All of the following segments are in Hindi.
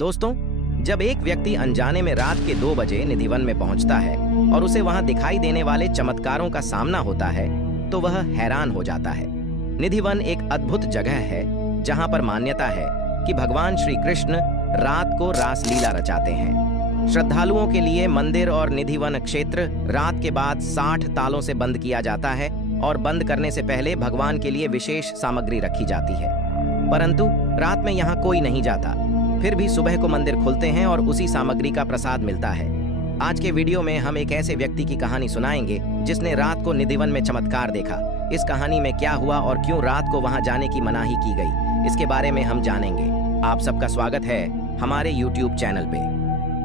दोस्तों, जब एक व्यक्ति अनजाने में रात के 2 बजे निधिवन में पहुंचता है और उसे वहां दिखाई देने वाले चमत्कारों का सामना होता है तो वह हैरान हो जाता है। निधिवन एक अद्भुत जगह है जहां पर मान्यता है कि भगवान श्री कृष्ण रात को रासलीला रचाते हैं। श्रद्धालुओं के लिए मंदिर और निधिवन क्षेत्र रात के बाद 60 तालों से बंद किया जाता है और बंद करने से पहले भगवान के लिए विशेष सामग्री रखी जाती है। परंतु रात में यहाँ कोई नहीं जाता, फिर भी सुबह को मंदिर खुलते हैं और उसी सामग्री का प्रसाद मिलता है। आज के वीडियो में हम एक ऐसे व्यक्ति की कहानी सुनाएंगे जिसने रात को निधिवन में चमत्कार देखा। इस कहानी में क्या हुआ और क्यों रात को वहां जाने की मनाही की गई, इसके बारे में हम जानेंगे। आप सबका स्वागत है हमारे YouTube चैनल पे।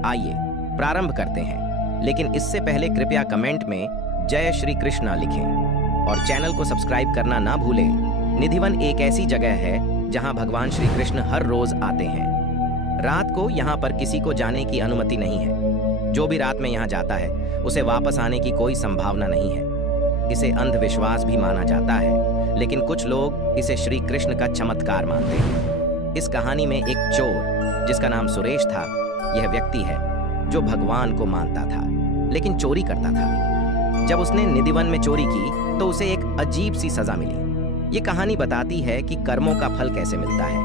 आइए प्रारंभ करते हैं, लेकिन इससे पहले कृपया कमेंट में जय श्री कृष्णा लिखें और चैनल को सब्सक्राइब करना ना भूलें। निधिवन एक ऐसी जगह है जहां भगवान श्री कृष्ण हर रोज आते हैं। रात को यहाँ पर किसी को जाने की अनुमति नहीं है। जो भी रात में यहाँ जाता है उसे वापस आने की कोई संभावना नहीं है। इसे अंधविश्वास भी माना जाता है, लेकिन कुछ लोग इसे श्री कृष्ण का चमत्कार मानते हैं। इस कहानी में एक चोर जिसका नाम सुरेश था, यह व्यक्ति है जो भगवान को मानता था लेकिन चोरी करता था। जब उसने निधिवन में चोरी की तो उसे एक अजीब सी सजा मिली। ये कहानी बताती है कि कर्मों का फल कैसे मिलता है।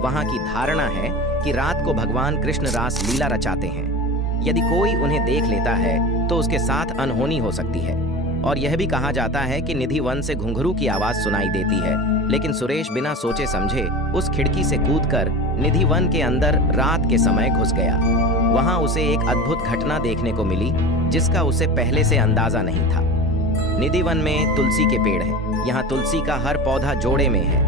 वहां की धारणा है कि रात को भगवान कृष्ण रास लीला रचाते हैं। यदि कोई उन्हें देख लेता है तो उसके साथ अनहोनी हो सकती है। और यह भी कहा जाता है कि निधिवन से घुंघरू की आवाज सुनाई देती है, लेकिन सुरेश बिना सोचे समझे उस खिड़की से कूदकर निधिवन के अंदर रात के समय घुस गया। वहां उसे एक अद्भुत घटना देखने को मिली जिसका उसे पहले से अंदाजा नहीं था। निधिवन में तुलसी के पेड़ हैं। यहाँ तुलसी का हर पौधा जोड़े में है।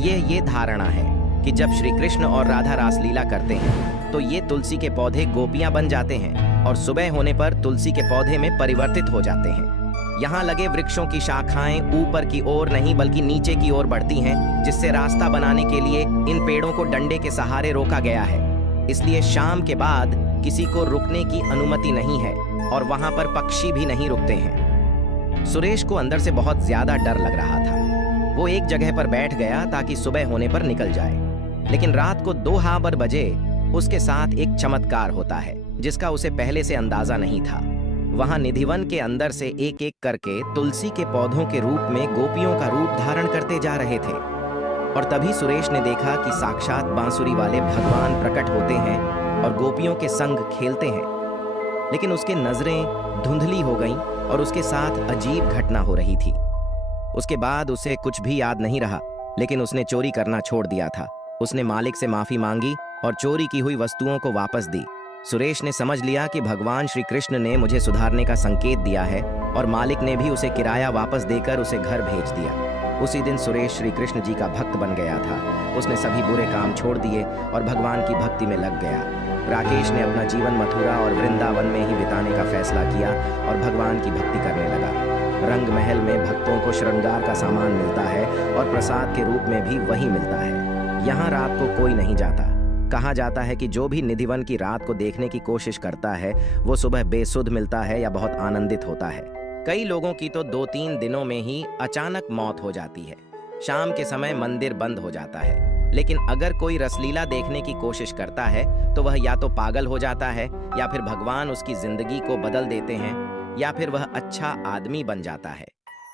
ये धारणा है कि जब श्री कृष्ण और राधा रासलीला करते हैं तो ये तुलसी के पौधे गोपियां बन जाते हैं और सुबह होने पर तुलसी के पौधे में परिवर्तित हो जाते हैं। यहाँ लगे वृक्षों की शाखाएं ऊपर की ओर नहीं बल्कि नीचे की ओर बढ़ती हैं, जिससे रास्ता बनाने के लिए इन पेड़ों को डंडे के सहारे रोका गया है। इसलिए शाम के बाद किसी को रुकने की अनुमति नहीं है और वहां पर पक्षी भी नहीं रुकते हैं। सुरेश को अंदर से बहुत ज्यादा डर लग रहा था। वो एक जगह पर बैठ गया ताकि सुबह होने पर निकल जाए। लेकिन रात को 2 बजे उसके साथ एक चमत्कार होता है जिसका उसे पहले से अंदाजा नहीं था। वहां निधिवन के अंदर से एक एक करके तुलसी के पौधों के रूप में गोपियों का रूप धारण करते जा रहे थे। और तभी सुरेश ने देखा कि साक्षात बांसुरी वाले भगवान प्रकट होते हैं और गोपियों के संग खेलते हैं। लेकिन उसके नजरें धुंधली हो गईं और उसके साथ अजीब घटना हो रही थी। उसके बाद उसे कुछ भी याद नहीं रहा, लेकिन उसने चोरी करना छोड़ दिया था। उसने मालिक से माफी मांगी और चोरी की हुई वस्तुओं को वापस दी। सुरेश ने समझ लिया कि भगवान श्री कृष्ण ने मुझे सुधारने का संकेत दिया है और मालिक ने भी उसे किराया वापस देकर उसे घर भेज दिया। उसी दिन सुरेश श्री कृष्ण जी का भक्त बन गया था। उसने सभी बुरे काम छोड़ दिए और भगवान की भक्ति में लग गया। राकेश ने अपना जीवन मथुरा और वृंदावन में ही बिताने का फैसला किया और भगवान की भक्ति करने लगा। रंग महल में भक्तों को श्रृंगार का सामान मिलता है और प्रसाद के रूप में भी वही मिलता है। यहाँ रात को कोई नहीं जाता। कहा जाता है कि जो भी निधिवन की रात को देखने की कोशिश करता है वो सुबह बेसुध मिलता है या बहुत आनंदित होता है। कई लोगों की तो 2-3 दिनों में ही अचानक मौत हो जाती है। शाम के समय मंदिर बंद हो जाता है, लेकिन अगर कोई रसलीला देखने की कोशिश करता है तो वह या तो पागल हो जाता है या फिर भगवान उसकी जिंदगी को बदल देते हैं या फिर वह अच्छा आदमी बन जाता है।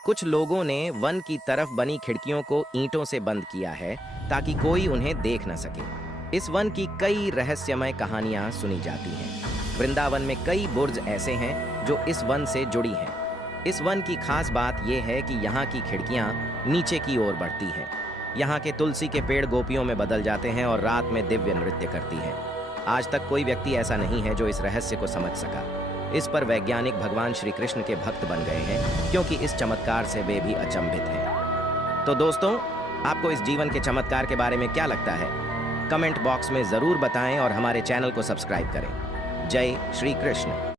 कुछ लोगों ने वन की तरफ बनी खिड़कियों को ईंटों से बंद किया है ताकि कोई उन्हें देख न सके। इस वन की कई रहस्यमय कहानियां सुनी जाती हैं। वृंदावन में कई बुर्ज ऐसे हैं जो इस वन से जुड़ी हैं। इस वन की खास बात यह है कि यहाँ की खिड़कियां नीचे की ओर बढ़ती हैं। यहाँ के तुलसी के पेड़ गोपियों में बदल जाते हैं और रात में दिव्य नृत्य करती हैं। आज तक कोई व्यक्ति ऐसा नहीं है जो इस रहस्य को समझ सका। इस पर वैज्ञानिक भगवान श्री कृष्ण के भक्त बन गए हैं, क्योंकि इस चमत्कार से वे भी अचंभित हैं। तो दोस्तों, आपको इस जीवन के चमत्कार के बारे में क्या लगता है? कमेंट बॉक्स में जरूर बताएं और हमारे चैनल को सब्सक्राइब करें। जय श्री कृष्ण।